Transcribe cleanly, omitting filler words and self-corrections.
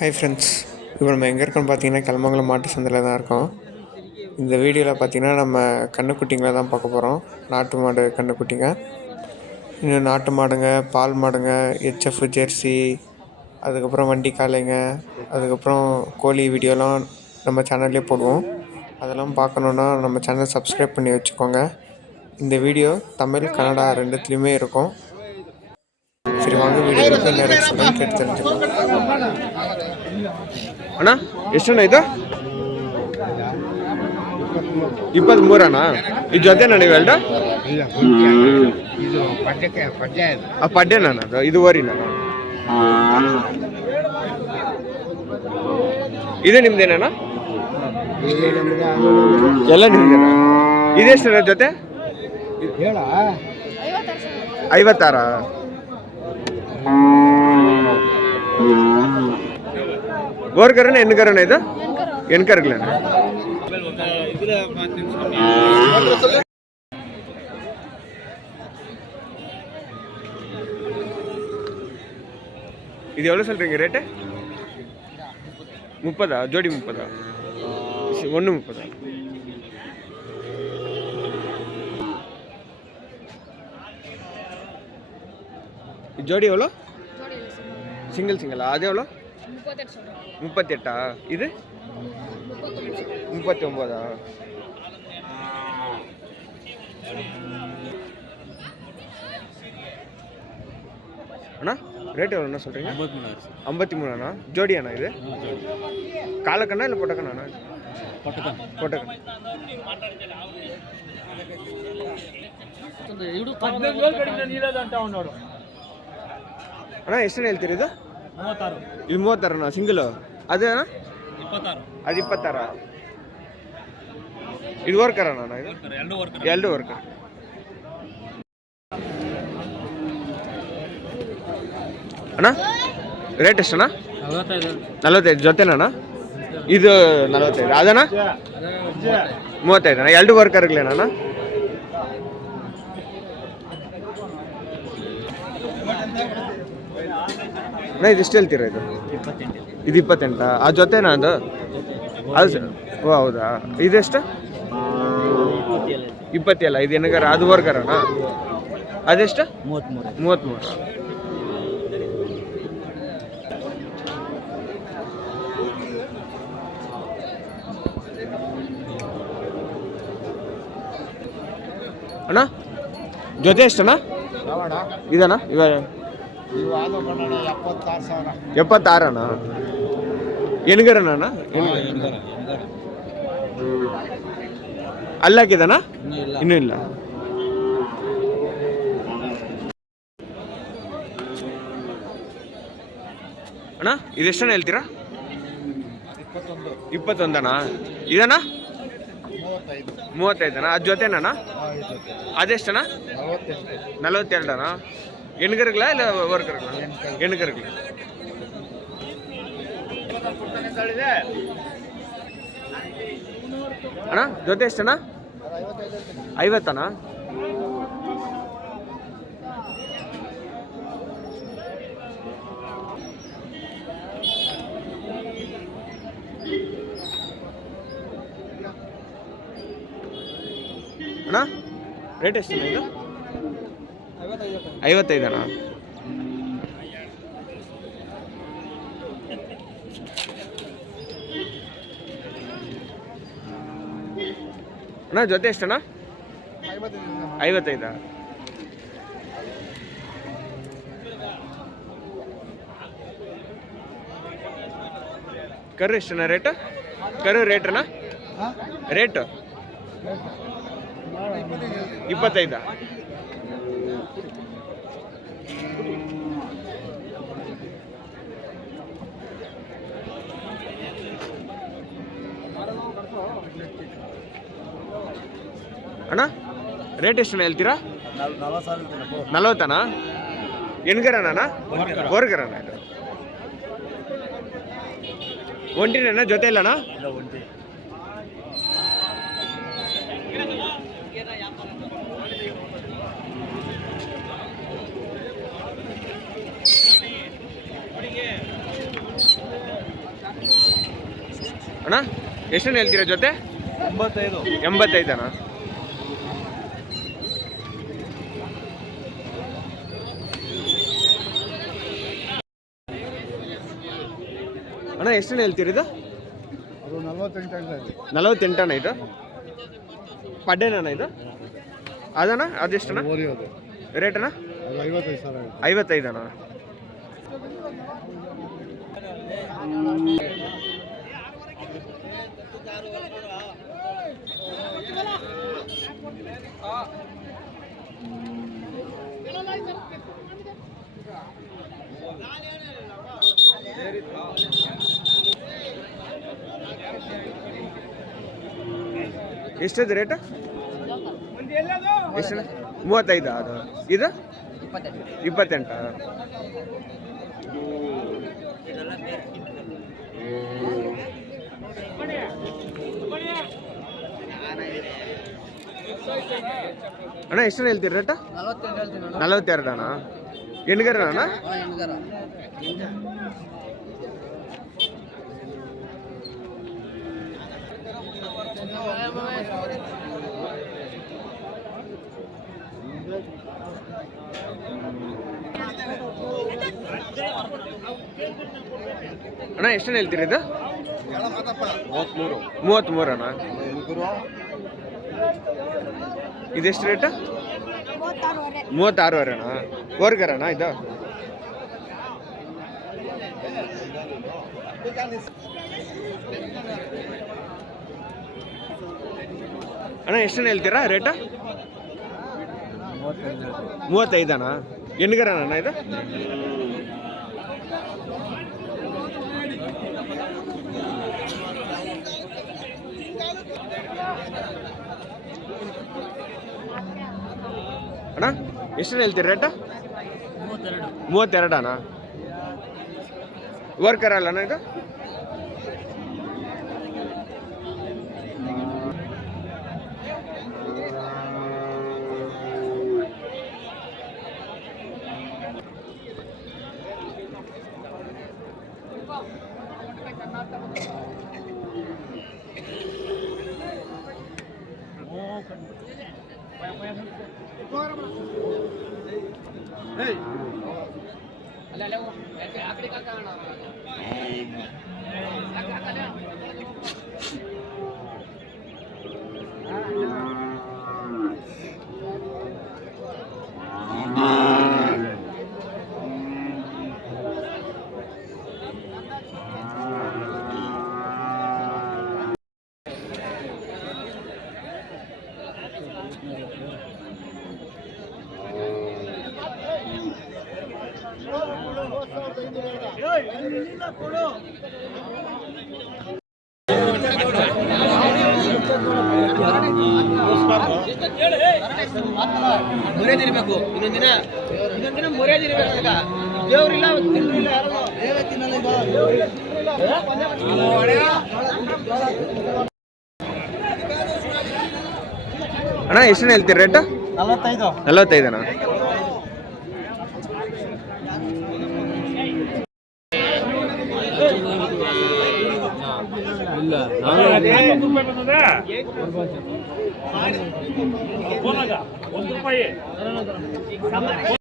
Hi friends, இப்போ நம்ம எங்கே இருக்கோம்னு பார்த்தீங்கன்னா கெலமங்கலம் மாட்டு சந்தையில் தான் இருக்கோம். இந்த வீடியோவில் பார்த்தீங்கன்னா நம்ம கன்றுக்குட்டிங்களை தான் பார்க்க போகிறோம். நாட்டு மாடு கன்றுக்குட்டிங்க, இன்னும் நாட்டு மாடுங்க, பால் மாடுங்க, ஹெச்எஃப், ஜெர்சி, அதுக்கப்புறம் வண்டி காளைங்க, அதுக்கப்புறம் கோழி வீடியோலாம் நம்ம சேனல்லே போடுவோம். அதெல்லாம் பார்க்கணுன்னா நம்ம சேனல் சப்ஸ்கிரைப் பண்ணி வச்சுக்கோங்க. இந்த வீடியோ தமிழ், கன்னடா ரெண்டுத்துலேயுமே இருக்கும். சரி வாங்க வீடியோவில் போய் நிறைய சொல்கிறேன், கேட்டு தெரிஞ்சுக்கலாம். ಅಣ್ಣ ಎಷ್ಟಣ್ಣ ಇದು 23 ಅಣ್ಣ. ಈ ಜೊತೆನಾ ನೀವು ಎರಡು? ಪಡ್ಡೆನಾ ಇದು ಓರಿನಾ? ಇದು ನಿಮ್ದೇನಣ್ಣ? ಎಲ್ಲ ನಿಮ್ದೇನಾ? ಇದೆಷ್ಟಣ್ಣ ಜೊತೆ? 56. ಗೋರ್ ಕರಣ ಹೆಣ್ಣು ಕರಣ ಇದು ಹೆಣ್ಣು ಕರಗ್ಲೇನ? இது எவ்வளோ சொல்கிறீங்க ரேட்டு? 30 ஜோடி? 30 ஒன்று 30. ஜோடி எவ்வளோ? சிங்கிள் அது எவ்வளோ? 38. இது 39. அண்ணா ரேட் எவ்வளோண்ணா சொல்கிறீங்க? 53 அண்ணா. ஜோடி அண்ணா இது? காலக்கண்ணா இல்லை பொட்டக்கண்ணா? பொட்டக்கண்ணா. ಅಣ್ಣ ಎಷ್ಟು ಹೇಳ್ತೀರಿ ಇದು? 36 ಸಿಂಗಲ್. ಅದು ಅಣ್ಣ ಅದು 26. ಇದು ವರ್ಕರ್ ಅಣ್ಣ? ಎರಡು ವರ್ಕರ್. ಅಣ್ಣ ರೇಟ್ ಎಷ್ಟಣ್ಣ? 45 ಜೊತೆನಣ್ಣ? ಇದು 45. ಅದಣ್ಣ 35 ಅಣ್ಣ. ಎರಡು ವರ್ಕರ್ಗಳೇನಣ್ಣ? ಅಣ್ಣ ಇದು ಎಷ್ಟು ಹೇಳ್ತೀರಾ ಇದು? ಇದು 28. ಆ ಜೊತೆನಾ ಅದು? ಅದು ಓ ಹೌದಾ. ಇದೆಷ್ಟು? 27. ಇದು ಹೆಣ್ಣಗಾರ, ಅದು ವರ್ಗರಣ್ಣ? ಅದೆಷ್ಟು? 33. ಅಣ್ಣ ಜೊತೆ ಎಷ್ಟಣ್ಣ ಇದಣ್ಣ? ಇವಾಗ 76 ಅಣ್ಣ. ಹೆಣ್ಗರಣ್ಣ? ಅಲ್ಲಾಕಿದಣ್ಣ? ಇನ್ನೂ ಇಲ್ಲ. ಅಣ್ಣ ಇದೆಷ್ಟಣ್ಣ ಹೇಳ್ತೀರಾ? 21 ಅಣ್ಣ. ಇದಣ್ಣ 35 ಅಣ್ಣ. ಅದು ಜೊತೆನಣ್ಣ? ಅದೆಷ್ಟಣ್ಣ? 42 ಅಣ್ಣ. ಹೆಣ್ಗರ್ಗಳ ಇಲ್ಲ ವರ್ಕರ್ಗಳ? ಹೆಣ್ಗರ್ಗಳ. ಅಣ್ಣ ಜೊತೆ ಎಷ್ಟಣ್ಣ? 50 ಅಣ್ಣ. ಅಣ್ಣ ರೇಟ್ ಎಷ್ಟಣ್ಣ ಇದು? 55 ಅಣ್ಣ. ಅಣ್ಣ ಜೊತೆ ಎಷ್ಟಣ್ಣ? 55. ಕರು ಎಷ್ಟಣ್ಣ ರೇಟು? ಕರು ರೇಟಣ್ಣ? ರೇಟು 25. ಅಣ್ಣ ರೇಟ್ ಎಷ್ಟಣ್ಣ ಹೇಳ್ತೀರಾ? 40 ಹೆಣ್ಗರಣ್ಣ? ವರ್ಗರಣ್ಣ? ಇದು ಒಂಟಿನ ಜೊತೆ ಇಲ್ಲಣ್ಣ? ಅಣ್ಣ ಎಷ್ಟನ್ನು ಹೇಳ್ತೀರಾ ಜೊತೆ? 85 ಅಣ್ಣ. ಅಣ್ಣ ಎಷ್ಟನ್ನು ಹೇಳ್ತೀರಿ ಇದು? 48 ಅಣ್ಣ. ಇದು ಪಡ್ಡೆನಣ್ಣ ಇದು? ಅದಣ್ಣ ಅದೆಷ್ಟಣ್ಣ ರೇಟ್ ಅಣ್ಣ? 55 ಅಣ್ಣ. ಎಷ್ಟದು ರೇಟ್? ಎಷ್ಟು? 35. ಅದು ಇದು 28. ಅಣ್ಣ ಎಷ್ಟು ಹೇಳ್ತೀರಿ ರೇಟ? 42 ಅಣ್ಣ. ಹೆಣ್ಗರ ಅಣ್ಣ? ಅಣ್ಣ ಎಷ್ಟನ್ನು ಹೇಳ್ತೀರಿ ಇದು? 33 ಅಣ್ಣ. ಇದೆಷ್ಟು ರೇಟ್? 36 ಅಣ್ಣ. ವರ್ಗರ ಅಣ್ಣ ಇದು? ಅಣ್ಣ ಎಷ್ಟನ್ನು ಹೇಳ್ತೀರಾ ರೇಟ? 35 ಅಣ್ಣ. ಹೆಣ್ಗರ ಅಣ್ಣ ಇದು? ಅಣ್ಣ ಎಷ್ಟು ಹೇಳ್ತೀರಿ ರೇಟ? 32 ಅಣ್ಣ. ವರ್ಕರ್ ಅಲ್ಲ ಅಣ್ಣ ಇದು? ಮುರಿಯದಿರ್ಬೇಕು. ಇನ್ನೊಂದಿನ ಮುರಿಯದಿರ್ಬೇಕು. ದೇವ್ರಿಲ್ಲ ತಿನ್ನಲಿಲ್ಲ ಯಾರು ತಿನ್ನಲ್ಲ. ಅಣ್ಣ ಎಷ್ಟು ಹೇಳ್ತೀರಿ ರೇಟ್? 45 ಅಣ್ಣ. ₹1